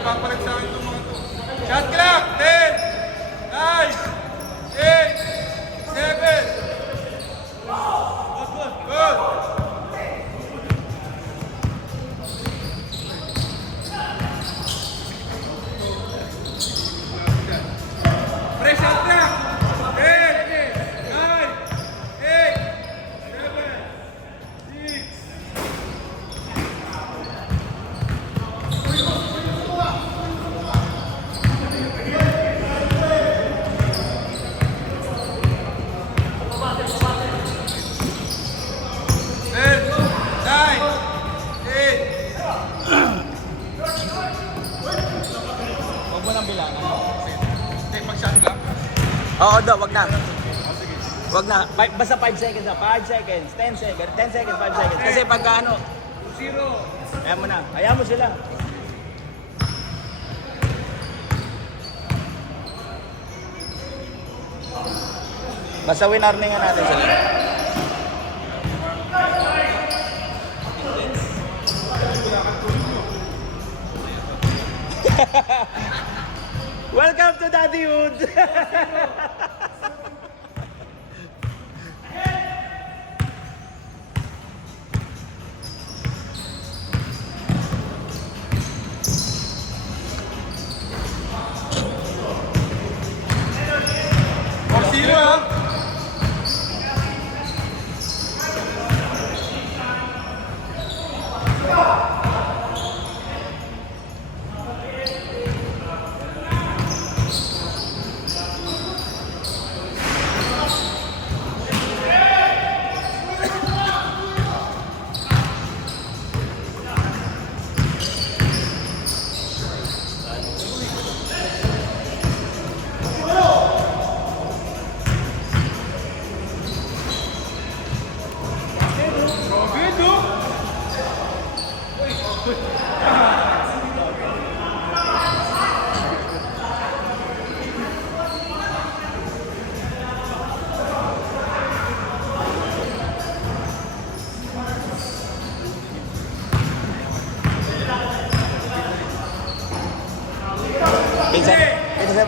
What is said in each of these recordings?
nagpapalag sa akin itong mga to. Shot clock! 10, 9, 8, 7. Good! Fresh shot clock! 10, 9, 8, 7, 6. Huwag mo nang bilangan. Hindi, pag-shot clock. Oo, do, wag na. Wag na. Basta 5 seconds na. 5 seconds, 10 seconds, 10 seconds, 5 seconds. Kasi pagka ano, 0. ayaw mo na. Ayaw mo sila. Basta winarningan natin sila. Welcome to Daddyhood! Or 0, ha?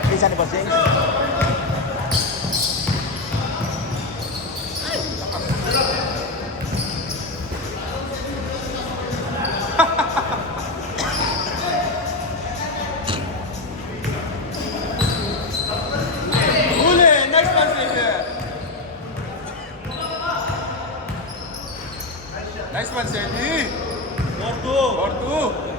Pinsan ni Boss James. Huli! Next one, Xavier. Nice one, Sandy. Or 2.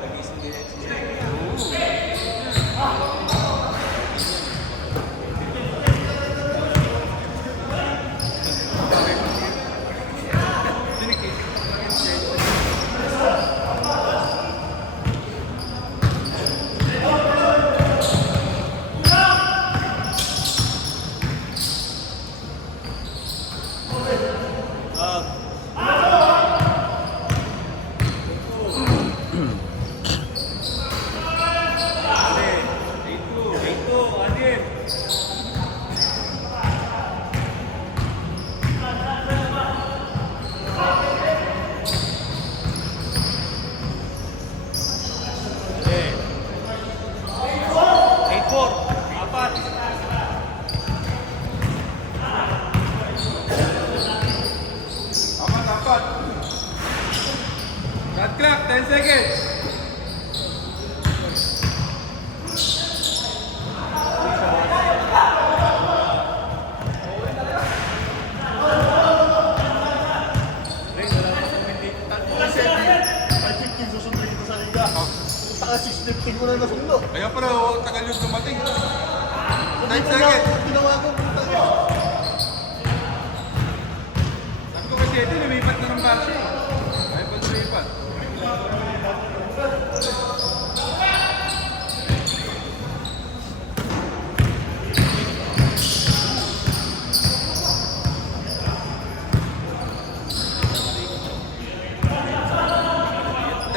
Shot clock, 10 seconds. Kaya pala, tagal yung dumating. 9 seconds. Ginawa ko. Sabi ko kasi ito, lumipat na ng base. Ayaw pa lumipat.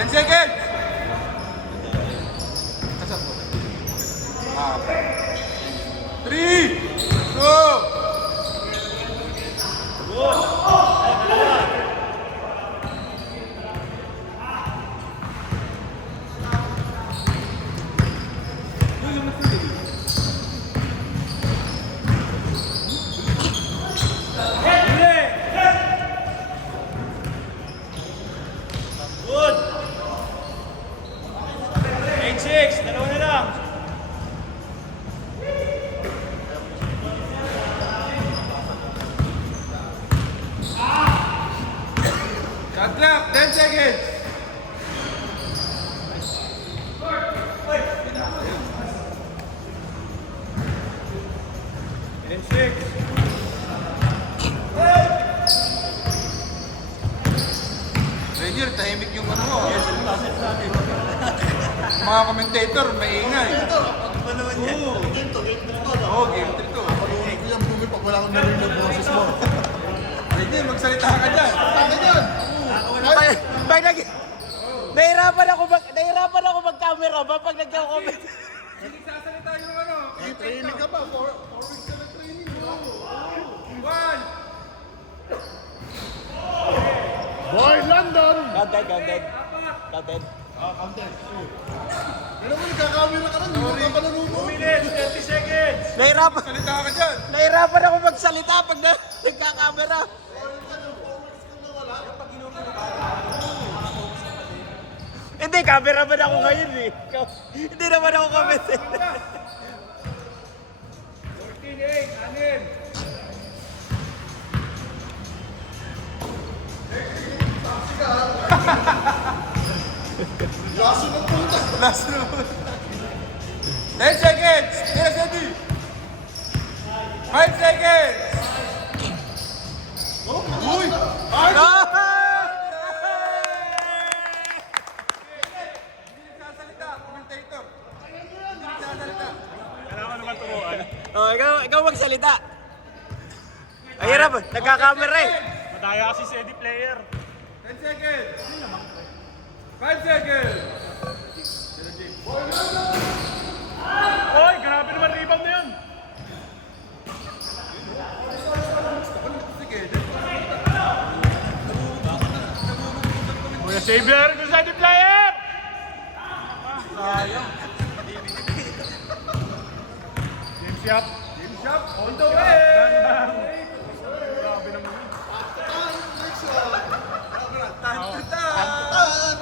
Seconds! Kasap mo. 3, 2, Rainier, tahimik yung ano mo. Mga commentator, maingay. Oo, game 3 to. Yung bumi pag wala akong narinig ng boses mo. Rainier, magsalita ka dyan. Tama yan! Pag nahirapan ako mag-camera ba pag nagka-comment? Hindi sasalita yung ano. Training ka pa, 4 weeks ka na training mo. 1. Boy, London! Counted. Counted. Ano mo, nagkakamera ka na, hindi mo ka pananunod. 2 minutes, 30 seconds. Salita ka dyan. Nahirapan ako magsalita pag nagka-camera. Hindi, camera man ako ngayon eh. Hindi naman ako comment eh. 14-8, anin. Laso ng punta. Last round. 10 seconds. Yes, Eddie. 5 seconds. Uy! Ay! Hindi nagsasalita, commentator. Hindi nagsasalita. Kailangan naman turuan. Oh, ikaw magsalita. Ay, hirap. Nagka-camera eh. Madaya kasi si Eddie Player. 10 seconds. 5 seconds. Hoy, grabe naman rebound na yun. Kuya Xavier, kung sa Eddie Player! James Yap. Game shot on the way. Grabe naman yun. Time to time.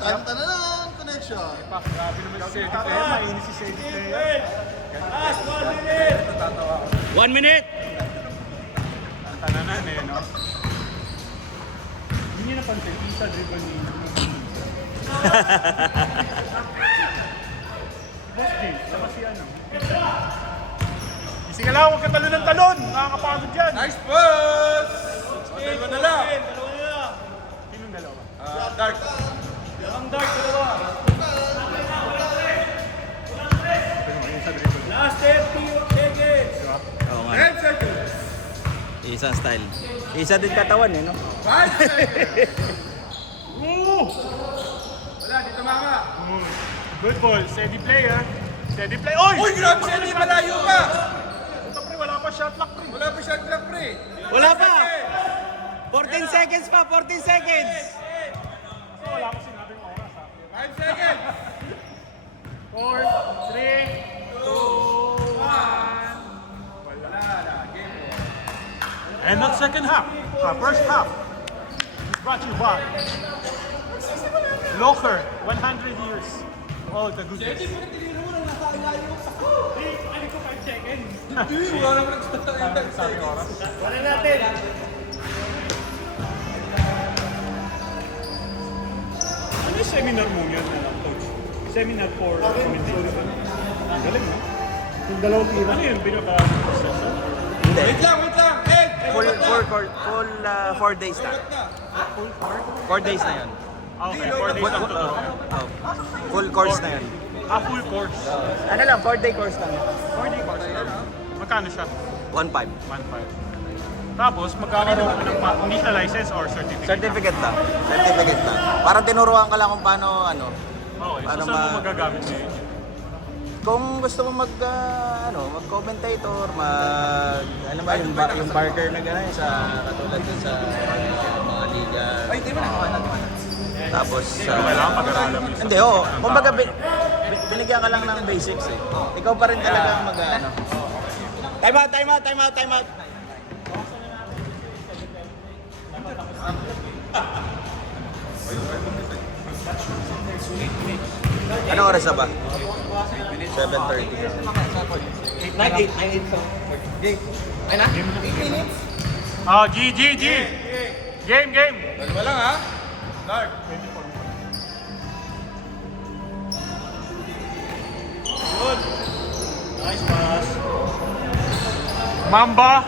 Tan-tananan, connection. Grabe naman si Eddie Player. Mainis si Eddie Player. Last 1 minute. 1 minute. Ang tananan eh, no? Hindi niya napansin, isa dribble ni Boss James, saka si ano? Sige lang, huwag ka talon ng talon! Nakakapagod dyan! Nice boss. Dalawa na lang. Sinong dalawa? Dark. Ang dark, dalawa! Isa dribble. Last 10 seconds. Oo nga. 10 seconds. Isa style. Isa din katawan eh, no? 5 seconds. Woo! Wala, dito mama. Good ball, steady player. Steady play. Oy! Uy, grabe siya, hindi malayo pa. Puta pre, wala pa shot clock pre. Wala pa shot clock, pre. Wala pa! 14 seconds pa, 14 seconds! So, wala ko sinabing oras ha. 5 seconds. 4, 3, 2, 1. Wala na, game. And not second half. First half. It's brought to you by Locker, 100 years. Oh, the goodness. Wala naman nagsasalita. Sabi oras. Wala natin. Ano yung seminar mo yan, coach? Seminar for commentation. Galing, no? Yung dalawang tira. Ano yun? Binabasa mo sa Hindi. Wait lang, wait lang. Ed! Full 4 days na. 4 days na yun. Okay, 4 days ang totoo. Full course na yun. Full course. Ano lang, 4-day course lang. 4 day course. Magkano siya? 1.5. 1.5. Tapos, magkakaroon ka ng hindi siya license or certificate? Certificate lang. Certificate lang. Parang tinuruan ka lang kung paano, ano. Okay, so Para saan mo magagamit ngayon? Kung gusto mo mag-commentator, ano ba, yung Barker na gano'n, sa katulad din sa mga liga. Ay, di mo na. Tapos, Kailangan pag-aralan mo. hindi, oo. Kumbaga, binigyan ka lang ng basics eh. Ikaw pa rin talaga ang ano. Time out. Ano oras na ba? 7:30. 9-8. G. Game. Dalawa lang, ha? Dark. Good. Nice pass. Mamba.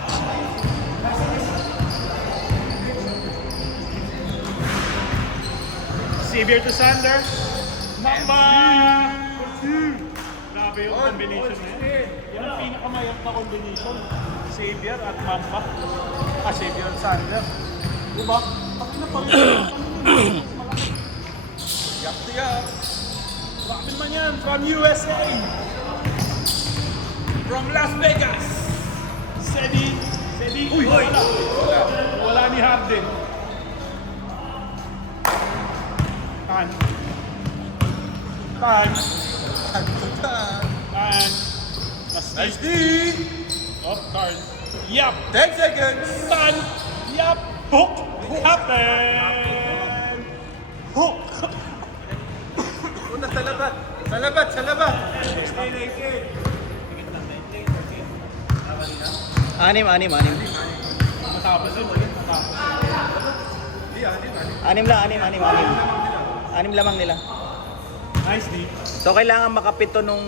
Xavier to Sander. Mamba! Grabe yung combination na yan. Yan ang pinakamayat na combination. Xavier at Mamba. Xavier at Sander. Diba? Bakit na parang Yak to yak. Grabe naman yan from USA. From Las Vegas. Sedi. Uy! Wala ni Harden. Tan. Nice D. Oh, card. Yup. 10 seconds. Tan. Yup. Hook. Happen. Hook. Una sa labat. Sa labat, sa labat. 6. Matapos yun. Anim lamang nila. Nice D. So kailangan makapito nung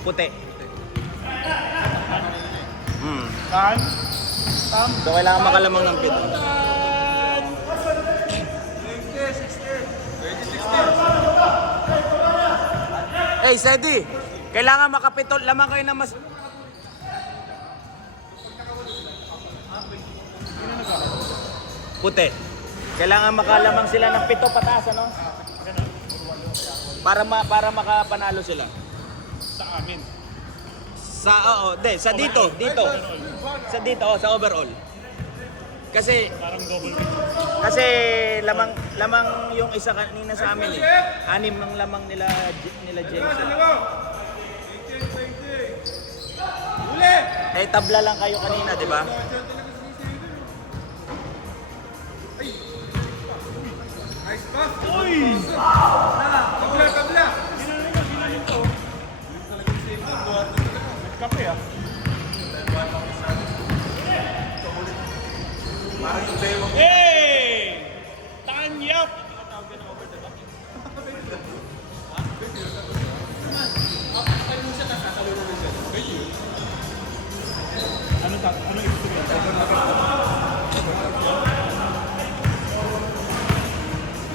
puti. Tan. So kailangan makalamang ng pito. Tan. 'Hey, Sedi! Kailangan makapito lamang kayo ng mas... Puti. Kailangan makalamang sila ng pito pataas, ano? Para makapanalo sila. Sa amin. Sa dito. Sa dito, sa overall. Kasi Parang double. lamang yung isa kanina sa amin eh. 6 ang lamang nila James. Uli. Eh tabla lang kayo kanina, di ba? Nice pass. Uy! Tabla, tabla. Ginaling to. Kape ah. Hey! Tanyap! Ano ibig sabihin?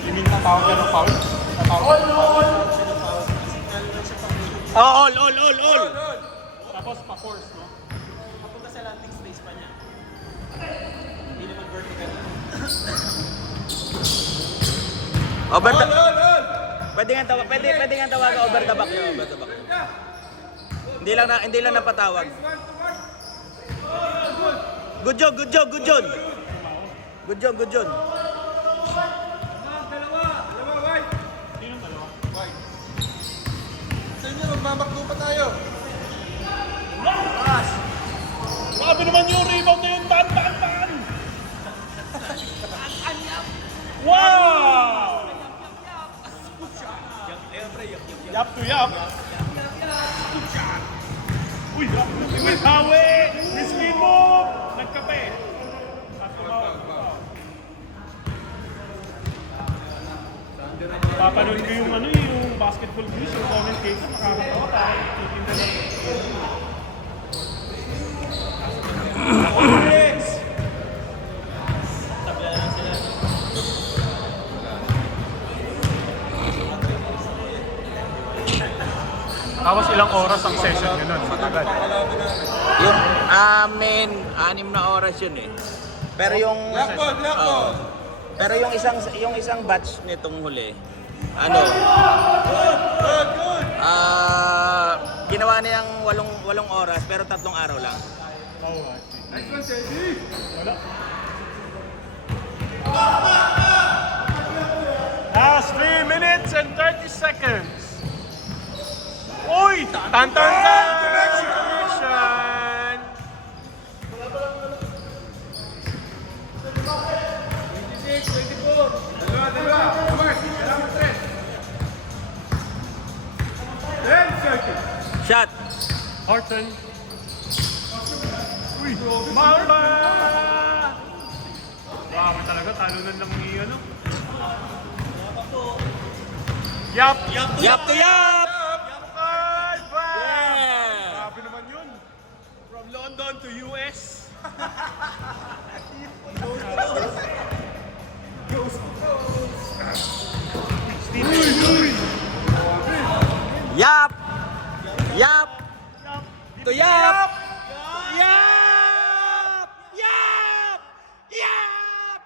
Hindi na tawag ka ng foul? Oh, all. Tapos pa-force, no? Over the... Ol. Pwede nga tawagan over the back yun, over the back. Hindi lang napatawag. Good job. Dalawa, white. Sinong dalawa? Sa inyo, magmamakdo pa tayo. Grabe naman yung rebound na yun! Ban! Wow! Yap to yap. Uy! Uy! Hawi! Miskin mo! Nagkape! At tumawag. Papanood ko yung yung basketball news, yung commentator, nakakatawa parang titinda na. Tapos ilang oras ang session yun nun? Matagal. Yung amin, 6 na oras yun eh. Pero yung Black ball. pero yung isang batch nitong huli, Good. ginawa niyang 8 oras pero 3 araw lang. Oh, I see. Nice one, Teddy. Wala. Last 3 minutes and 30 seconds. Uy! Tan! Connection! 24. Dalawa. Mark, kailangan 3. 10 seconds. Shot. Horton. Uy! Mamba! Grabe talaga, talunan lang ni ano. Yup! Yap to yap. Card! Yeah. Grabe naman yun. From London to US. Yes! Yap! Yap! To yap! Yap! Yap! Yap!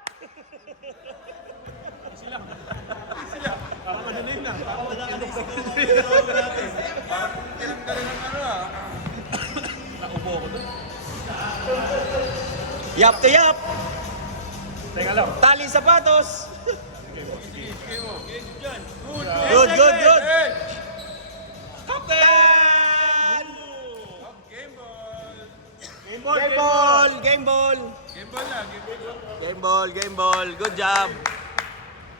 Parang ano na yun ah. Parang Tinanggalin ng ano ah. naubo ko doon. Yap to yap! Teka lang. Tali sapatos! Sige mo. Good, good, good! Hey! Captain! Game ball. Game ball! Game ball! Game ball na. Game ball. Game ball! Game ball! Good job!